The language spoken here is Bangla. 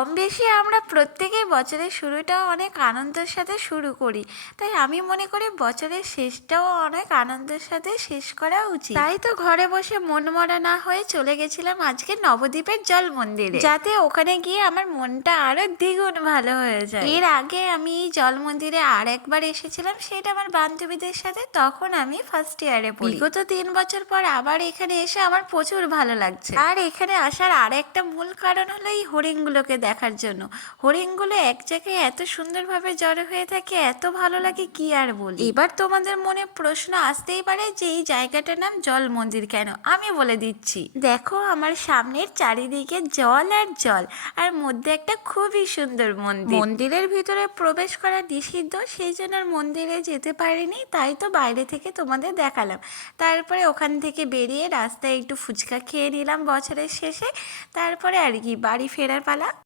কম বেশি আমরা প্রত্যেকেই বছরের শুরুটাও অনেক আনন্দের সাথে শুরু করি। তাই আমি মনে করি বছরের শেষটাও অনেক আনন্দের সাথে শেষ করা উচিত। তাই তো ঘরে বসে মনমরা না হয়ে চলে গেছিলাম আজকে নবদ্বীপের জল মন্দিরে। যাতে ওখানে গিয়ে আমার মনটা আরও দ্বিগুণ ভালো হয়ে যায়। এর আগে আমি এই জল মন্দিরে আর একবার এসেছিলাম, সেটা আমার বান্ধবীদের সাথে, তখন আমি ফার্স্ট ইয়ারে পড়ি। বিগত তিন বছর পর আবার এখানে এসে আমার প্রচুর ভালো লাগছে। আর এখানে আসার আর একটা মূল কারণ হলো এই হরিণগুলোকে দেখার জন্য। হরিণগুলো এক জায়গায় এত সুন্দরভাবে জড়ো হয়ে থাকে, এত ভালো লাগে কি আর বলি? এবার তোমাদের মনে প্রশ্ন আসতেই পারে যে এই জায়গাটার নাম জল মন্দির কেন? আমি বলে দিচ্ছি। দেখো, আমার সামনের চারিদিকে জল আর জল, আর মধ্যে একটা খুবই সুন্দর মন্দির। মন্দিরের ভিতরে প্রবেশ করা নিষিদ্ধ, সেই জন্য মন্দিরে যেতে পারিনি, তাই তো বাইরে থেকে তোমাদের দেখালাম। তারপরে ওখান থেকে বেরিয়ে রাস্তায় একটু ফুচকা খেয়ে নিলাম বছরের শেষে। তারপরে আর কি, বাড়ি ফেরার পালা।